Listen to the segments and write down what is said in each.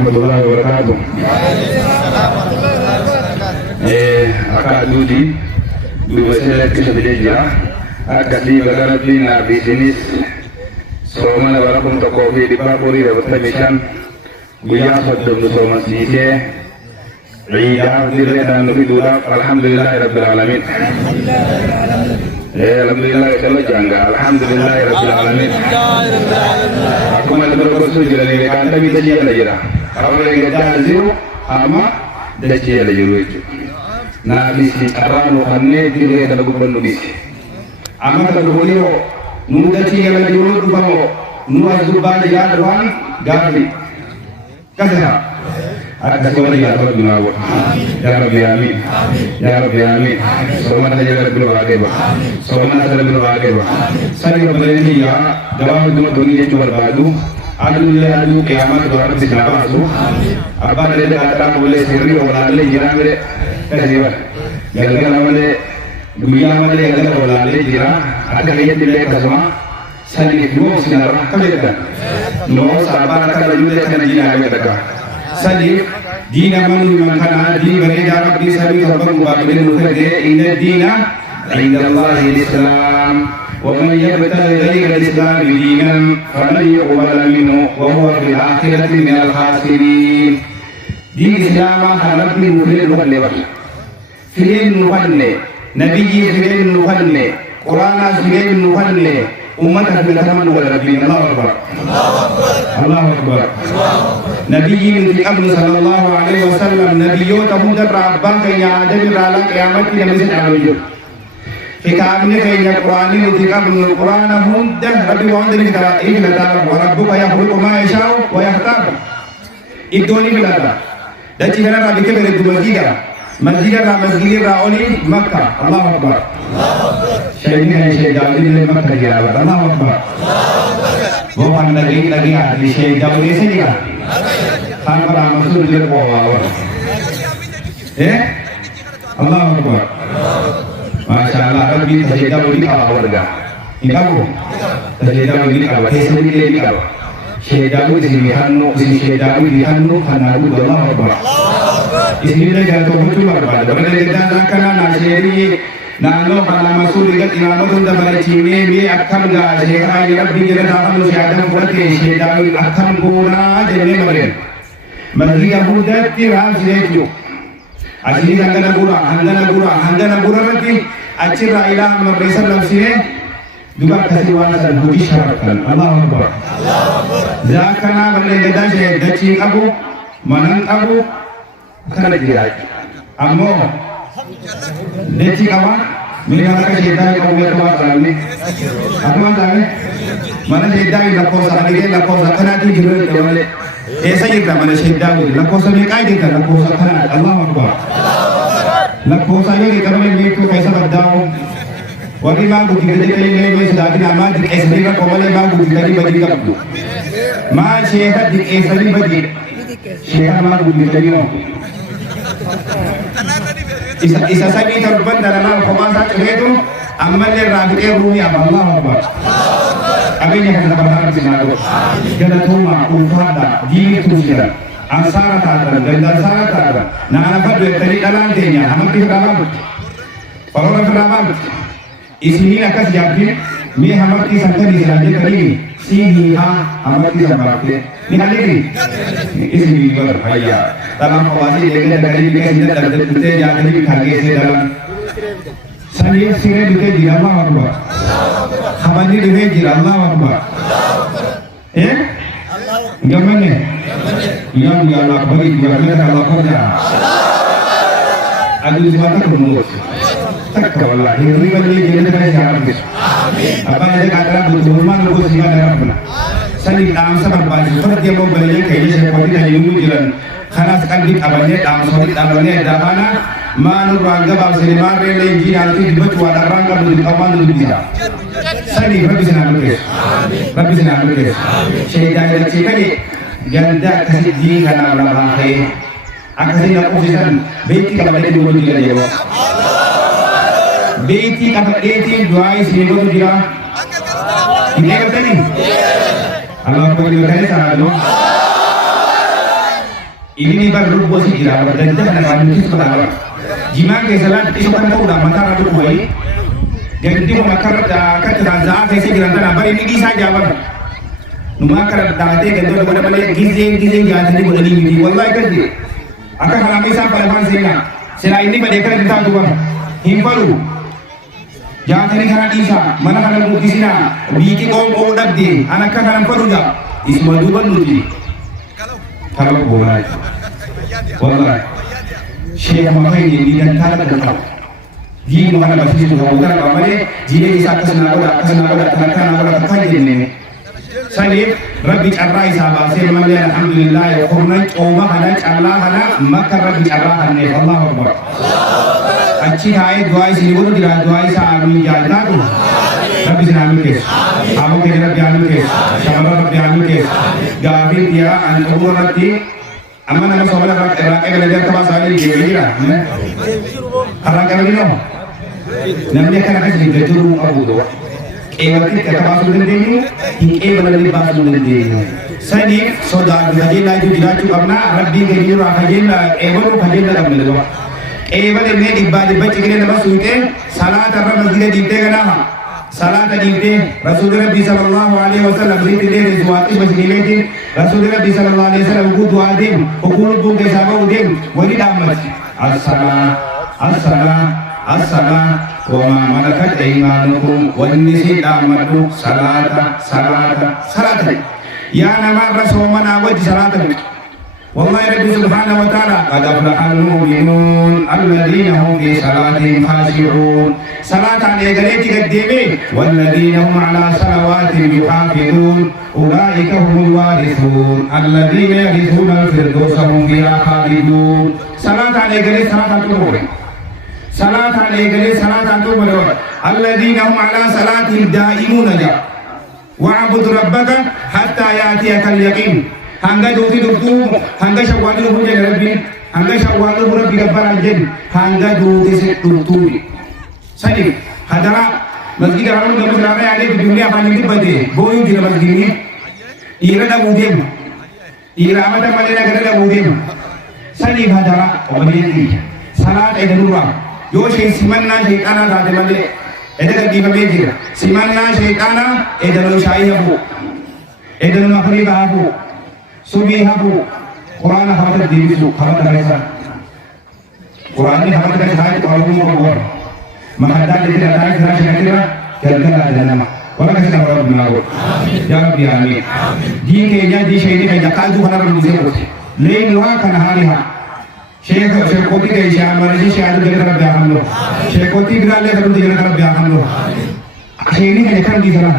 warahmatullahi wabarakatuh. Akka dudi duba selet kisa bideja akka di bagara bina bisinis somana barakum toko fi di papuri da batamishan guya faddum soma sise ida dirre dan nufi dula alhamdulillah rabbil alamin. Alhamdulillah kalau jangga alhamdulillah rabbil alamin. Aku malah berkosu jira ni kan tapi tadi ada jira. Kalau lagi jazir ama dah cia ada juru itu. Na bisi arano kanne dire da gubbanno bisi amma ka dogoliro nu da ci yalla juro du bamo nu azubane ya darwan gafi kaza ada ko ya rabbi nawa ya rabbi amin ya rabbi amin somana da rabbi wage ba somana da rabbi wage ba sari rabbi ya dawa du dunia ci barbadu alhamdulillah adu kiamat do rabbi nabasu abba da da boleh sirri wala le jiramere kasiba galgal amale duya amale galgal wala le jira aga le dille kasma sani no sinara kaleda no sabana kala yude kana jina ga daga sani dina man kana di bare da rabbi sabi sabban wa bin nufade inna dina inda allah alislam wa man yabtaghi ghayra alislam dinan falan yuqbal minhu wa huwa fil akhirati min al khasirin din islam harabni mufid lewat filen nuhanne nabiyyi filen nuhanne qur'ana filen nuhanne ummat fil taman wal rabbi Allahu akbar Allahu akbar nabiyyi fi qabl sallallahu alaihi wasallam nabiyyu tamudar rabban kaya ada rala kiamat ki nabi sallallahu kitab ne kaya qur'ani fi qabl qur'ana hundah rabbi wa andri ka illa ta'ala wa rabbuka yakhluqu ma yasha'u wa yahtar idoni bilada dan jika rabbi ke bere dubagiga masjid oli Makkah Allahu Akbar syaikhnya Syekh Jalil di Makkah jawab Allahu Akbar bukan lagi di Syekh Jalil sini kan tanpa masuk di bawah Allahu Akbar Masya Allah Rabbi Syekh Jalil di kawah warga ini kamu Syekh Jalil di kawah sendiri di kawah Syekh Jalil di sini Syekh Jalil di Hannu karena Allahu Akbar ismile gato hutu barbada badale dan kana na sheri na no kana masuri ga imamatu da bare chine me akkam ga shekha ya rabbi ga da hanu shadan furke sheda akkam gona de ne mare mari yahudati rajleju ajli hangana gura rati achira ila amr sallallahu alaihi duba kasiwana dan huji syarakan Allahu akbar zakana badale da she dachi abu manan abu kana jirai ammo neci kawa mina ka sheda ko me ko salni apa tane mana sheda la ko salni la ko kana ti jiro ke wale ऐसा ही था mana sheda la ko sa me kai de la ko sa kana Allahu akbar la ko sa ye ke me ko kaisa badao wali ma bu gide ke le me sada na ma dik esri ka ko wale ma bu gide badi ka bu ma sheda dik esri badi sheda ma bu gide mo isa sabi terban dalam komasa itu amalnya rakyat ruhi Allah Akbar abenya kana barhar sinago gada tuma ufada di tusira ansara tada dan ansara tada na ana fadu tadi dalam tenya amati ramad parola ramad isini akas yakin me hamati santani siraje kali sini ha amati sabakte nikali isini bar hayya dalam kawasi dengan dari biasa tidak terdetek yang lebih kaget dalam saya sini juga di Allah Akbar khabani juga di Allah Akbar gimana yang dia Allah bagi gimana Allah kerja adu semata kemudian tak wallahi riba ni jadi dari haram bis apa yang kata betul mana lu sih ada apa sani am sabar baju seperti mau beli kayak saya pagi dari ilmu jalan karena sekali abangnya am seperti abangnya dabana manu rangga bang sinema rele ji nanti dibuat wadah rangga di kawan dulu bisa sani rabbi senang lukis syaitan dan cikani ganda kasih di karena belakang akasih nak usisan beti kalau ada dua juga dia beti kalau beti dua isi dua juga ini kata ni Allah pun juga sana tu ini baru buat sih jira dan kita kena kami itu sebentar jima ke salat itu kan tahu dah mata ratu buai jadi dia makar kat raza ke sih jira tanah bar ini bisa jawaban numa kar date ke tu pada pada gize jangan tadi boleh ini wallahi kan dia akan halami sa palaman sila sila ini pada kar kita tu bang himpalu jangan tadi kana isa mana kana mukisina biki kau dak di anak kana perlu dah isma duban nuti kalau boleh wallahi Syekh Muhammad ini dan kala dan di mana masih itu utara kamare jile bisa kesana tanaka kaje ne sani rabbi arrai sahaba sai man ya alhamdulillah ya qurna qoma hada Allah hada maka rabbi arrai ne Allahu akbar अच्छी है दुआई से निवल दिला दुआई से आमी जाता तो रब्बी सलाम के आमो के रब जान के शमरा रब जान के गावी दिया अनबुरती अम्मा nama sobat rakyat belajar ke bahasa ini dia karena kan ini namanya kan akan jadi turun abu doa berarti kata bahasa ini benar bahasa ini sani saudara jadi lagi tidak cukup na rabbi ke juru akajin baru akajin dalam doa bade ne ibadi bacci gine nama suite salat arra masjid dite gana salat dite rasul rabbi sallallahu alaihi wasallam dite de zuati masjidilati rasul rabbi sallallahu alaihi wasallam ku duadim ukul bu ke saba udim wali damat as-salam wa ma malakat aymanukum wan nisi damatu salata ya nama rasul mana wajh salatan والله رب سبحانه وتعالى قد أفلح المؤمنون الذين هم في صلاتهم خاشعون صلاة على غريتي قديمي والذين هم على صلواتهم يحافظون أولئك هم الوارثون الذين يرثون الفردوس هم فيها خالدون صلاة على غريتي صلاة تمر صلاة على غريتي صلاة تمر الذين هم على صلاتهم دائمون واعبد ربك حتى يأتيك اليقين hangga doti duktu hangga syawali lu punya rabbi hangga syawali lu rabbi gabbar anjen hangga doti se duktu sani hadara masjid haram da musrara ya di dunia paling di bade boyu di masjid ini ira da budem ira amata malena gara da budem sani hadara obedi salat e dalura yo shay simanna shaytana da de male edega di babeji simanna shaytana e dalu shayhabu e dalu makri babu subihabu Quran hafal dibisu hafal desa Quran ini hafal desa itu kalau mau keluar maka dari tidak ada yang kira kira ada nama wala kasih nama Allah ya Rabbi amin jika di sini kayak kalau tuh harus disebut lain wah kan hariha Syekh Koti kayak Syekh Marji Syekh ada dengan Rabbi Alhamdulillah Syekh Koti berada dengan Rabbi Alhamdulillah Syekh ini kayak kan di sana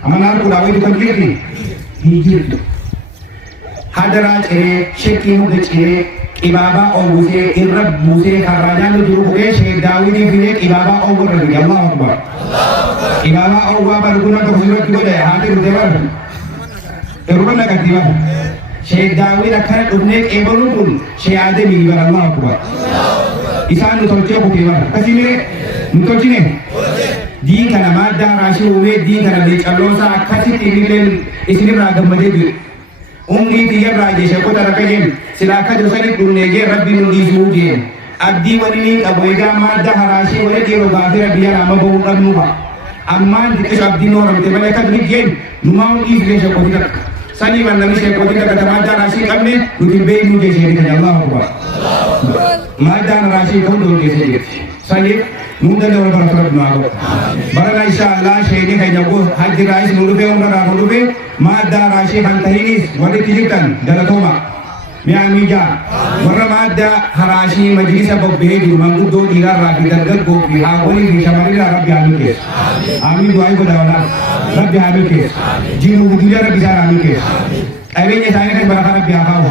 amanar kudawi itu kan kiri hijir itu hadara chere sheki muge chere ibaba obuse irab buse kharajan juru buke Syekh Dawidi bine ibaba obur rabbi Allahu akbar ibaba obwa barguna ko hiro kibo de hate rudewa eruna katiba Syekh Dawidi akan dubne ebolun Syekh ade bibar Allahu akbar isan tolche ko kiba kasine mutojine di kana madda rashi uwe di kana de challosa akati tinilen isini ragam maje umri tiga raja saya kota rakajem silakan dosani dunnege rabbi nundi suuje abdi walini aboyga madda harashi wala diro gafira biya amma bo nuba amma dikes abdi noram te malaka digen numaw isle saya kota sani wanami saya kota kata madda harashi kamne nuti be nuje saya kan Allah akbar madda harashi kon do ke saya sani nunda ne wala barat nago barana insyaallah sheyni kay jago haji rais nulu be umra nulu be madda rashi hantahinis wali tijitan dalatoma mi amija warra madda harashi majlis abbe di mangudo dira rabi dalgal go bi ha wali bi shamari rabbi amike amin duai ko dawala rabbi amike jinu gudira rabbi sara amike ayne sayne kan barakah rabbi akaw